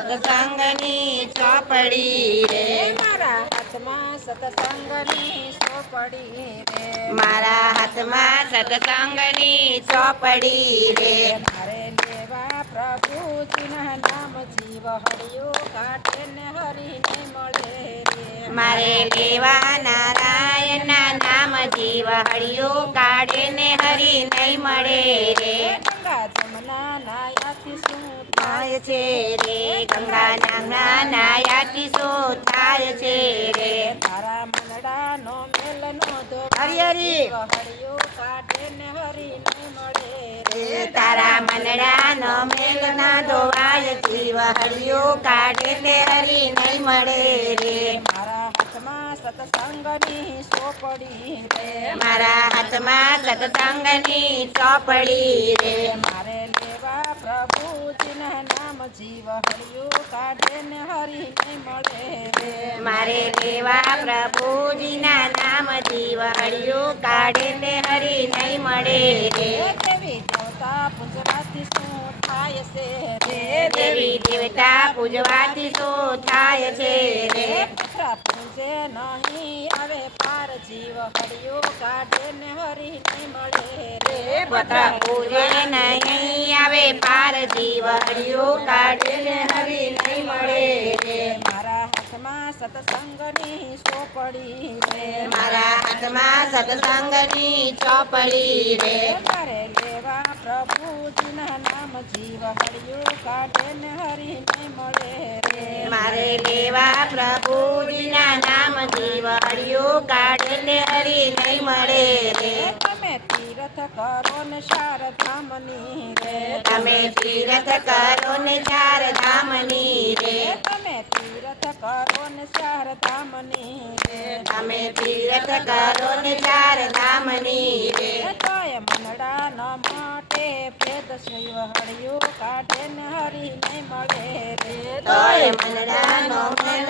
સત્સંગની ચોપડી રે મારા હાથમાં સત્સંગની ચોપડી રે મારા હાથમાં સત્સંગની ચોપડી રે મારે લેવા પ્રભુજીના નામ જીવ હરિયો કાઢે ને હરીને મળે રે મારે લેવા નારાયણના નામ જીવ હરિયો કાઢે ને હરી નહીં મળે રે ગંગા જમના નાયાથી શું થાય છે રે ગંગા નામના નાયાથી શું થાય છે રે તારા મનડાનો મેલનો દો હરી હરી હરિયો કાઢે ને હરીને મળે રે તારા મનડાનો મેલ ના ધોવાય જીવ હરિયો કાઢે તે હરી નહીં મળે રે મારા હાથમાં સત્સંગની ચોપડી રે મારા હાથમાં સત્સંગની ચોપડી રે મારે લેવા પ્રભુજીના નામ જીવ હરિયો કાઢે ને હરીને મળે રે મારે લેવા પ્રભુજીના નામ જીવ હરિયો કાઢે તે હરી નહીં મળે રે દેવી દેવતા પૂજવાથી શું થાય છે રે દેવી દેવતા પૂજવાથી શું થાય છે રે પુત્ર પૂજે નહીં આવે પાર જીવ હરિયો કાઢે ને હરીને મળે રે પત્ર પૂજે નહીં આવે પાર જીવ હરિયો કાઢે ને હરી નહીં મળે રે મારા હાથમાં સત્સંગની ચોપડી રે મારા હાથમાં સત્સંગની ચોપડી રે મારે લેવા પ્રભુજીના નામ જીવ હરિયો કાઢે ને હરીને મળે રે મારે લેવા પ્રભુજીના નામ જીવ હરિયો કાઢે ને હરી નહીં મળે રે તમે તીર્થ કરો ને ચાર ધામની રે તમે તીર્થ કરો ને ચાર ધામની રે તમે તીર્થ કરો ને ચાર ધામની રે તમે તીર્થ કરો ને ચાર ધામની રે તોય મનડા ન માટે ભેદ શૈવ હરિયો કાઢે ને હરી નહીં મળે રે તોય મનડાનો મેલ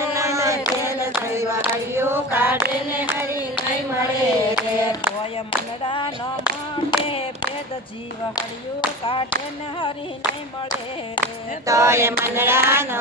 ભેદ શૈવ હરિયો કાઢે ને હરી નહીં મળે રે તોય મનડા ન માટે ભેદ જીવ હરિયો કાઢે ને હરી નહીં મળે રે તોય મનડાનો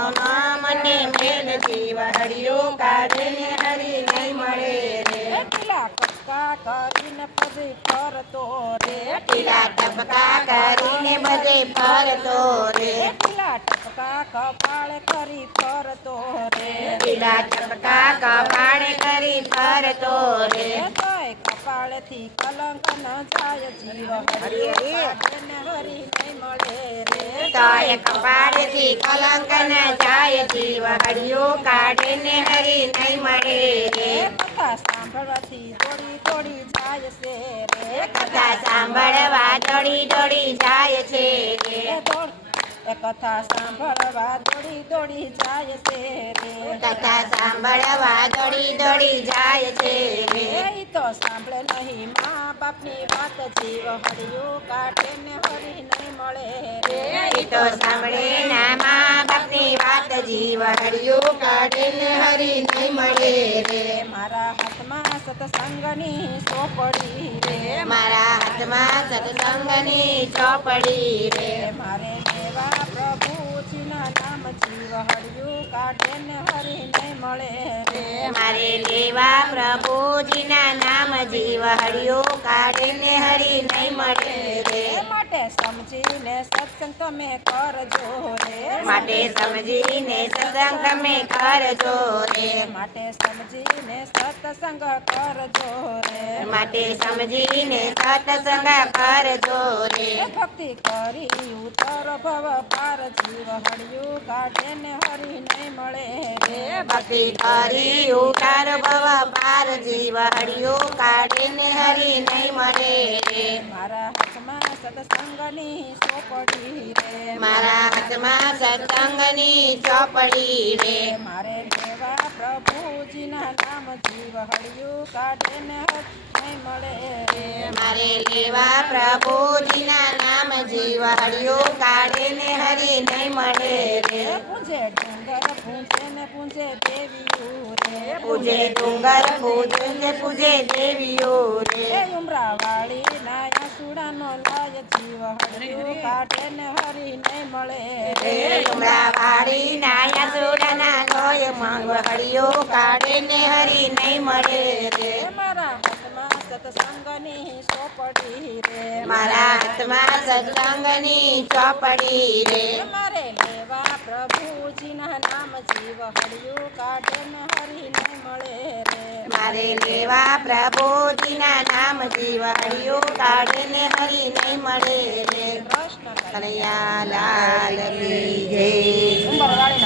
મને મેલ જીવ હરિયો કાઢે ને હરી નહીં મળે રે એટલા કટકા કરીને પગે ફરતો રે ટીલા ટપકા કરીને બધે ફરતો રે એટલા ટપકા કપાળે કરી ફરતો રે ટીલા ટપકા કપાળે કરી ફરતો રે તોય કપાળેથી કલંક ન જાય જીવ હરિયો કાઢે ને હરી નહીં મળે રે તોય કપાળેથી કલંક ન જાય જીવ હરિયો કાઢે ને હરી નહીં મળે રે કથા સાંભળવાથી દોડી દોડી જાય છે રે કથા સાંભળવા દોડી દોડી જાય છે રે એ કથા સાંભળવા દોડી દોડી જાય છે રે કથા સાંભળવા દોડી દોડી જાય છે રે એ તો સાંભળે નહીં મા બાપની વાત જીવ હરિયો કાઢે ને હરી નહીં મળે રે ઈ તો સાંભળે ના મા બાપની વાત જીવ હરિયો કાઢે ને હરી નહીં મળે રે મારા હાથમાં સત્સંગની ચોપડી રે મારા હાથમાં સત્સંગની ચોપડી રે મારે લેવા પ્રભુજીના નામ જીવ હરિયો કાઢે ને હરી નહીં મળે રે મારે લેવા પ્રભુજીના નામ જીવ હરિયો કાઢે ને હરી નહીં મળે રે માટે સમજીને સત્સંગ તમે કરજો રે માટે સમજીને સત્સંગ તમે કરજો રે માટે સમજીને સત્સંગ કરજો રે માટે સમજીને સત્સંગ કરજો રે ભક્તિ કરી ઉતર ભવ પાર જીવ હરિયો કાઢે ને હરી નહીં મળે રે ભક્તિ કરી ઉતાર ભવ પાર જીવ હરિયો કાઢે ને હરી નહીં મળે રે મારા હાથમાં સત્સંગની ચોપડી રે મારા હાથમાં સત્સંગની ચોપડી રે મારે લેવા પ્રભુજીના નામ જીવ હળિયું કાઢે ને નહીં મળે રે મારે લેવા પ્રભુજીના નામ જીવ હળિયું કાઢે ને હરી નહીં મળે રે પૂજે ડુંગર પૂજે ને પૂજે દેવીઓ રે પૂજે ડુંગર પૂજે દેવીઓ રે એ ઉમરાવાળી નાયા સુડાનો લય જીવ હળિયું કાઢે ને હરી નહીં મળે રે ઉમરાવાળી નાયા સુડાના લોય માંગ હળિયું કાઢે ને હરી નહીં મળે રે મારા હાથમાં સત્સંગની ચોપડી રે મારા હાથમાં સત્સંગની ચોપડી રે મારે લેવા પ્રભુજીના નામ જીવ હળિયું કાઢે ને હરી નહીં મળે રે મારે લેવા પ્રભુજીના નામ જીવ હળિયું કાઢે ને હરી નહીં મળે રે કૃષ્ણ કનૈયા લાલ કી જય ઉંબરવાળીના